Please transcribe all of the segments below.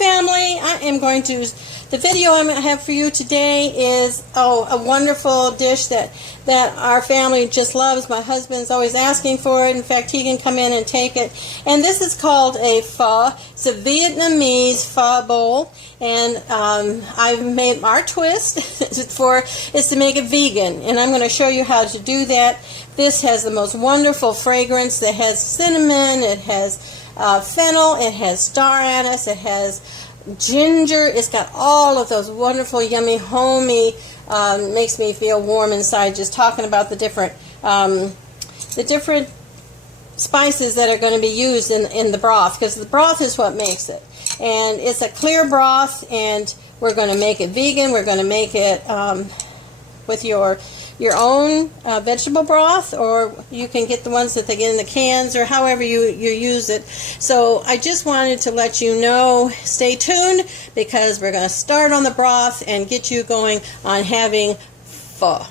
family. The video I'm going to have for you today is a wonderful dish that our family just loves. My husband's always asking for it. In fact, he can come in and take it. And this is called a pho. It's a Vietnamese pho bowl. And I've made our twist is to make it vegan. And I'm going to show you how to do that. This has the most wonderful fragrance. It has cinnamon, it has fennel, it has star anise, it has ginger. It's got all of those wonderful, yummy, homey, makes me feel warm inside just talking about the different spices that are going to be used in the broth, because the broth is what makes it. And it's a clear broth, and we're going to make it vegan. We're going to make it with your own vegetable broth, or you can get the ones that they get in the cans, or however you use it. So I just wanted to let you know, stay tuned, because we're going to start on the broth and get you going on having pho.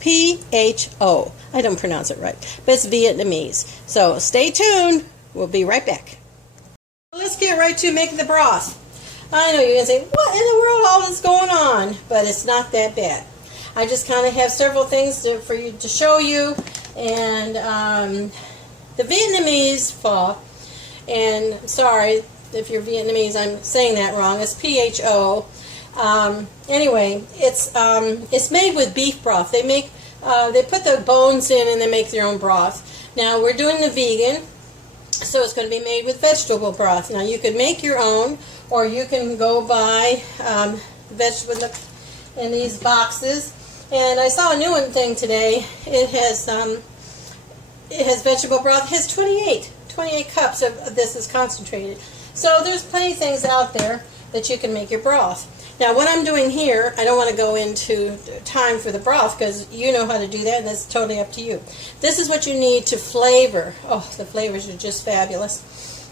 P-H-O. I don't pronounce it right, but it's Vietnamese. So stay tuned. We'll be right back. Let's get right to making the broth. I know you're going to say, what in the world all is going on? But it's not that bad. I just kind of have several things for you to show you. And the Vietnamese pho, and sorry if you're Vietnamese, I'm saying that wrong. It's P-H-O. Anyway, it's made with beef broth. They put the bones in and they make their own broth. Now we're doing the vegan, so it's going to be made with vegetable broth. Now you can make your own, or you can go buy vegetable in these boxes. And I saw a new thing today. It has vegetable broth. It has 28 cups of this is concentrated. So there's plenty of things out there that you can make your broth. Now what I'm doing here, I don't want to go into time for the broth, because you know how to do that, and that's totally up to you. This is what you need to flavor. Oh, the flavors are just fabulous.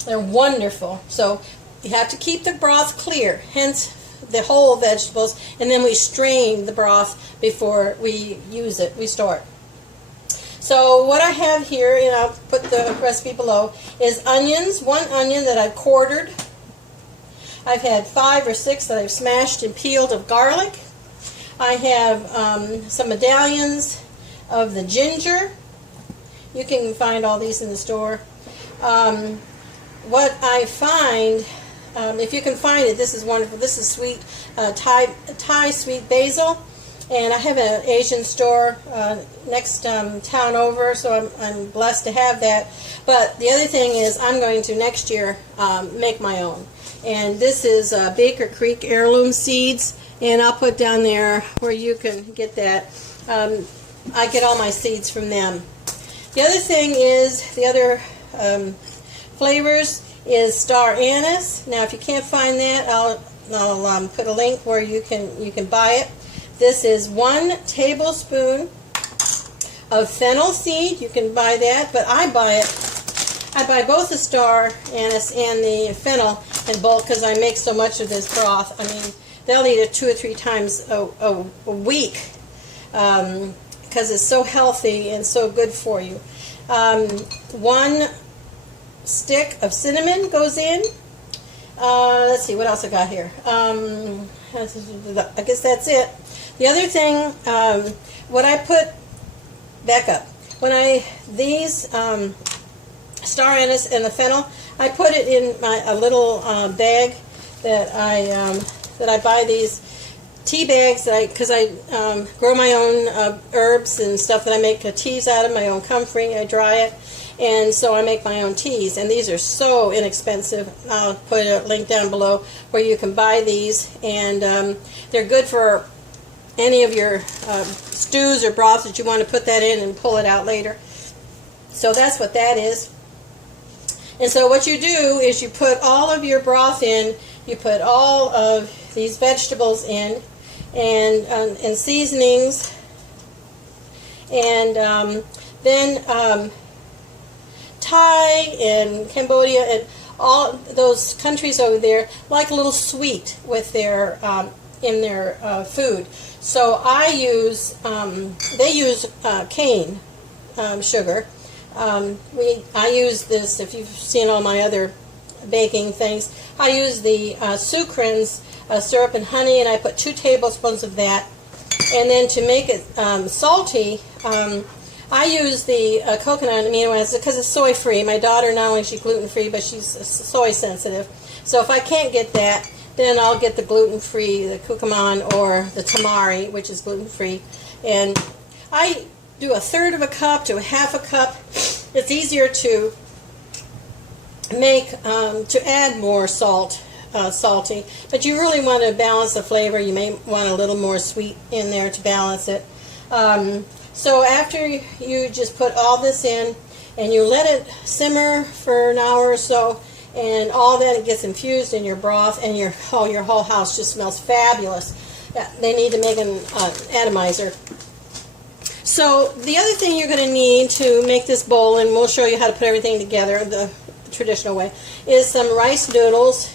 They're wonderful. So you have to keep the broth clear, hence the whole vegetables, and then we strain the broth before we use it, we store it. So what I have here, and I'll put the recipe below, is onions. 1 onion that I've quartered. I've had 5 or 6 that I've smashed and peeled of garlic. I have some medallions of the ginger. You can find all these in the store. What I find, if you can find it, this is wonderful. This is sweet Thai sweet basil, and I have an Asian store next town over, so I'm blessed to have that. But the other thing is, I'm going to next year make my own, and this is Baker Creek heirloom seeds, and I'll put down there where you can get that. I get all my seeds from them. The other thing is, the other flavors is Star Anise. Now if you can't find that, I'll put a link where you can buy it. This is 1 tablespoon of fennel seed. You can buy that, but I buy both the Star Anise and the fennel in bulk, because I make so much of this broth. I mean, they'll eat it 2 or 3 times a week, because it's so healthy and so good for you. 1 stick of cinnamon goes in. Let's see what else I got here. I guess that's it. The other thing, what I put back up, these Star Anise and the fennel, I put it in a little bag that I buy, these tea bags, because I grow my own herbs and stuff that I make teas out of, my own comfrey. I dry it, and so I make my own teas, and these are so inexpensive. I'll put a link down below where you can buy these, and they're good for any of your stews or broths that you want to put that in and pull it out later. So that's what that is. And so what you do is you put all of your broth in, you put all of these vegetables in, and seasonings, and then Thai and Cambodia and all those countries over there like a little sweet with their in their food. So I use they use cane sugar. I use this, if you've seen all my other baking things. I use the Sucrans syrup and honey, and I put 2 tablespoons of that. And then to make it salty, I use the coconut amino acids because it's soy free. My daughter, not only is she gluten free, but she's soy sensitive. So if I can't get that, then I'll get the gluten free, the koukaman or the tamari, which is gluten free. And I do 1/3 of a cup to 1/2 a cup. It's easier to make to add more salty, but you really want to balance the flavor. You may want a little more sweet in there to balance it. So after you just put all this in and you let it simmer for an hour or so, and all that, it gets infused in your broth, and your whole house just smells fabulous. They need to make an atomizer. So the other thing you're going to need to make this bowl, and we'll show you how to put everything together the traditional way, is some rice noodles.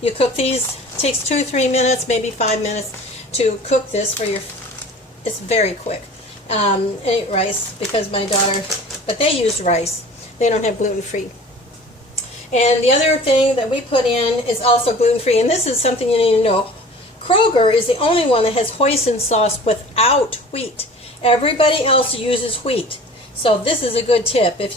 You cook these. It takes 2 or 3 minutes, maybe 5 minutes to cook this for your. It's very quick. Rice, because my daughter, but they use rice. They don't have gluten free. And the other thing that we put in is also gluten free, and this is something you need to know. Kroger is the only one that has hoisin sauce without wheat. Everybody else uses wheat. So this is a good tip if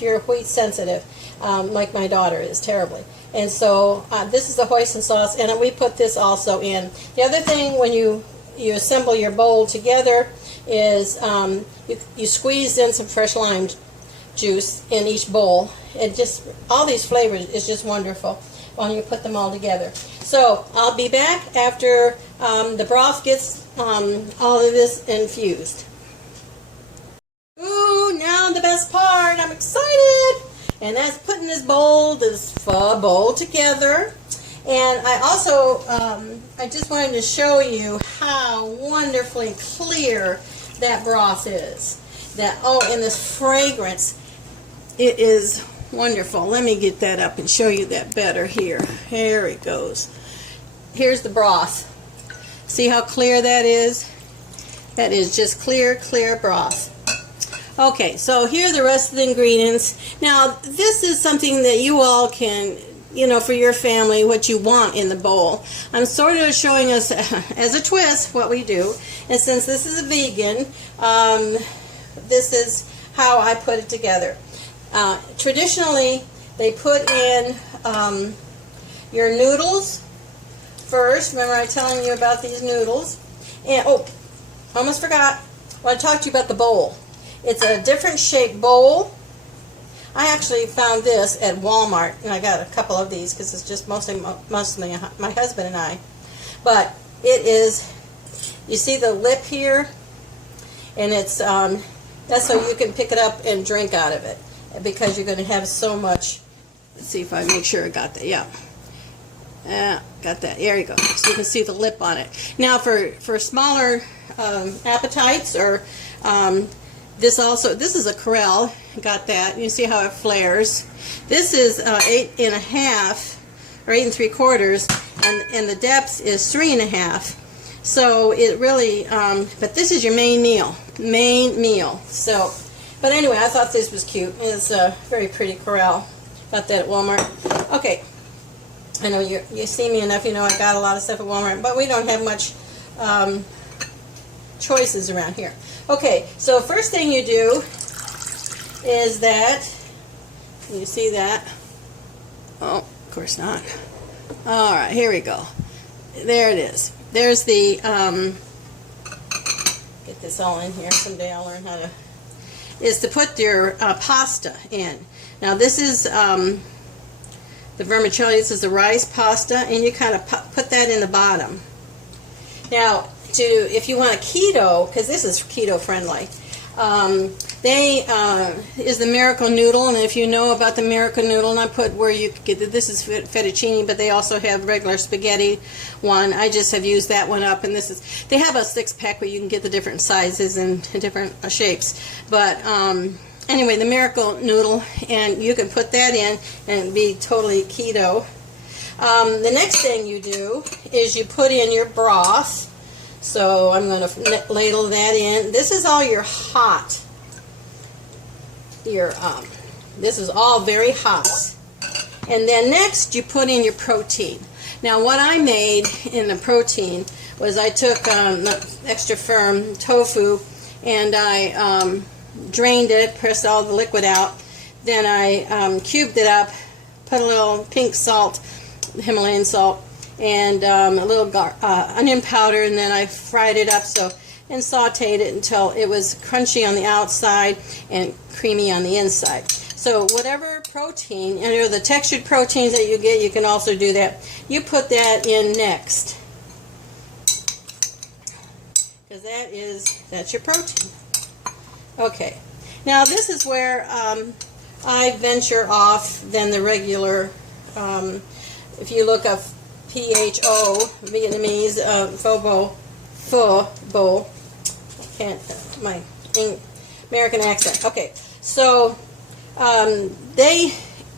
you're wheat sensitive, like my daughter is terribly. And so this is the hoisin sauce, and we put this also in. The other thing when you assemble your bowl together is you squeeze in some fresh lime juice in each bowl. It just, all these flavors is just wonderful when you put them all together. So I'll be back after the broth gets all of this infused. Ooh, now the best part. I'm excited. And that's putting this pho bowl together. And I also, I just wanted to show you how wonderfully clear that broth is. And this fragrance, it is wonderful. Let me get that up and show you that better here. Here it goes. Here's the broth. See how clear that is? That is just clear, clear broth. Okay, so here are the rest of the ingredients. Now, this is something that you all can, for your family, what you want in the bowl. I'm sort of showing us, as a twist, what we do. And since this is a vegan, this is how I put it together. Traditionally, they put in your noodles first. Remember I was telling you about these noodles? And, almost forgot. I want to talk to you about the bowl. It's a different shaped bowl. I actually found this at Walmart, and I got a couple of these because it's just mostly my husband and I. But it is, you see the lip here? And it's, that's so you can pick it up and drink out of it, because you're going to have so much. Let's see if I make sure I got that. Yeah. Got that. There you go. So you can see the lip on it. Now for smaller appetites, or this is a Corelle. Got that. You see how it flares. This is 8 1/2 or 8 3/4, and the depth is 3 1/2. So it really, but this is your main meal. So, but anyway, I thought this was cute. It's a very pretty Corelle. Got that at Walmart. Okay. I know you see me enough, you know I got a lot of stuff at Walmart, but we don't have much choices around here. Okay, so first thing you do is that, you see that? Oh, of course not. All right, here we go. There it is. There's the, get this all in here. Someday I'll learn how to, is to put your pasta in. Now this is, the vermicelli, this is the rice pasta, and you kind of put that in the bottom. Now, if you want a keto, because this is keto friendly, is the miracle noodle, and if you know about the miracle noodle, and I put where you get this is fettuccine, but they also have regular spaghetti one. I just have used that one up, and this is, they have a 6-pack where you can get the different sizes and different shapes, but anyway, the miracle noodle, and you can put that in and be totally keto. The next thing you do is you put in your broth. So I'm going to ladle that in. This is all your hot. This is all very hot. And then next you put in your protein. Now what I made in the protein was I took extra firm tofu and I drained it, pressed all the liquid out. Then I cubed it up, put a little pink salt, Himalayan salt, and a little onion powder, and then I fried it up and sauteed it until it was crunchy on the outside and creamy on the inside. So whatever protein, the textured proteins that you get, you can also do that. You put that in next, because that's your protein. Okay, now this is where I venture off than the regular. If you look up PHO, Vietnamese Pho Bowl. I can't, my American accent. Okay, so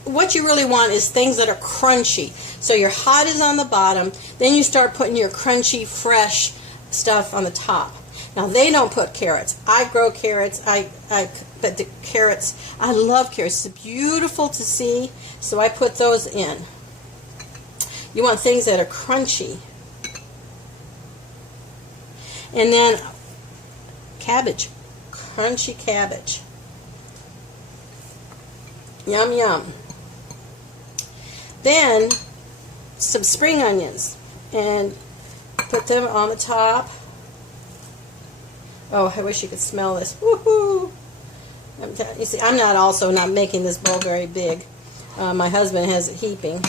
what you really want is things that are crunchy. So your hot is on the bottom, then you start putting your crunchy, fresh stuff on the top. Now they don't put carrots. I grow carrots. But the carrots, I love carrots. It's beautiful to see, so I put those in. You want things that are crunchy. And then cabbage, crunchy cabbage. Yum, yum. Then some spring onions and put them on the top. Oh, I wish you could smell this. Woohoo! You see, I'm not making this bowl very big. My husband has it heaping.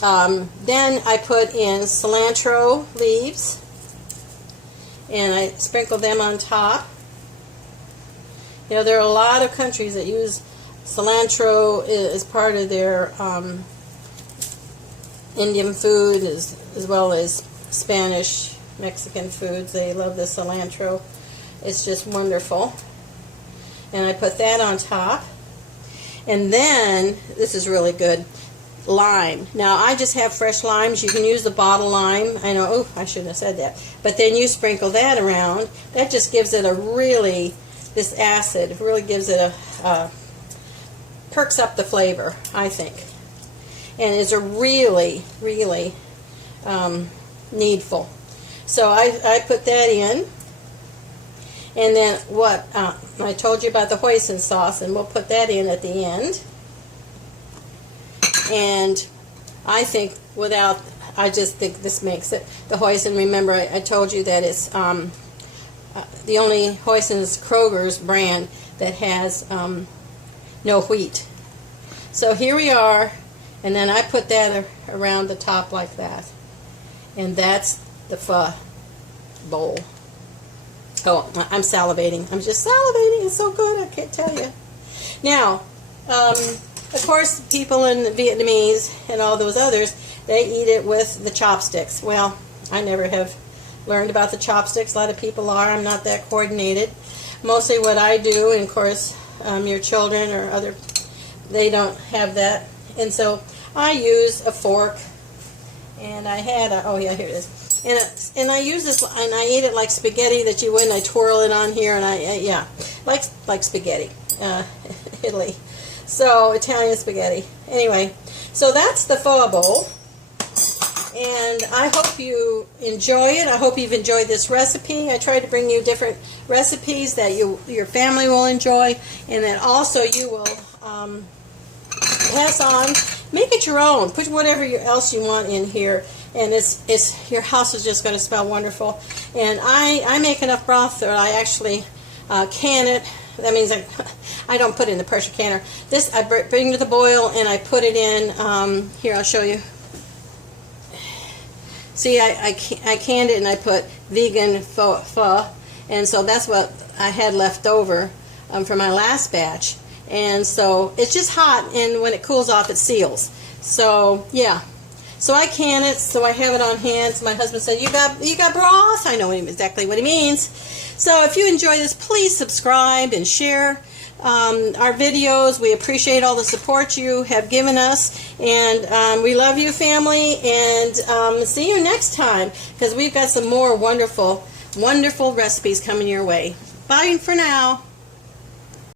Then I put in cilantro leaves, and I sprinkle them on top. You know, there are a lot of countries that use cilantro as part of their Indian food as well as Spanish, Mexican foods. They love the cilantro. It's just wonderful. And I put that on top. And then, this is really good, lime. Now, I just have fresh limes. You can use the bottle lime. I know, oh, I shouldn't have said that. But then you sprinkle that around. That just gives it this acid really gives it perks up the flavor, I think. And is a really, really needful. So I put that in. And then what I told you about the hoisin sauce, and we'll put that in at the end. And I just think this makes it. The hoisin, remember I told you that it's the only hoisin is Kroger's brand that has no wheat. So here we are, and then I put that around the top like that. And that's the pho bowl. Oh, I'm salivating. I'm just salivating. It's so good. I can't tell you. Now, of course, people in Vietnamese and all those others, they eat it with the chopsticks. Well, I never have learned about the chopsticks. A lot of people are. I'm not that coordinated. Mostly what I do, and of course, your children or other, they don't have that. And so I use a fork. And I had oh yeah, here it is. And I use this, and I eat it like spaghetti that you would, and I twirl it on here, and yeah, like spaghetti, Italy. So Italian spaghetti. Anyway, so that's the pho bowl, and I hope you enjoy it. I hope you've enjoyed this recipe. I try to bring you different recipes that your family will enjoy, and that also you will pass on. Make it your own. Put whatever else you want in here, and it's your house is just going to smell wonderful. And I make enough broth that I actually can it. That means I don't put it in the pressure canner. This I bring to the boil, and I put it in. Here, I'll show you. See, I canned it, and I put vegan pho, and so that's what I had left over from my last batch. And so it's just hot, and when it cools off, it seals. So yeah, so I can it, so I have it on hand. So my husband said, "You got broth." I know exactly what he means. So if you enjoy this, please subscribe and share our videos. We appreciate all the support you have given us, and we love you, family. And see you next time, because we've got some more wonderful recipes coming your way. Bye for now.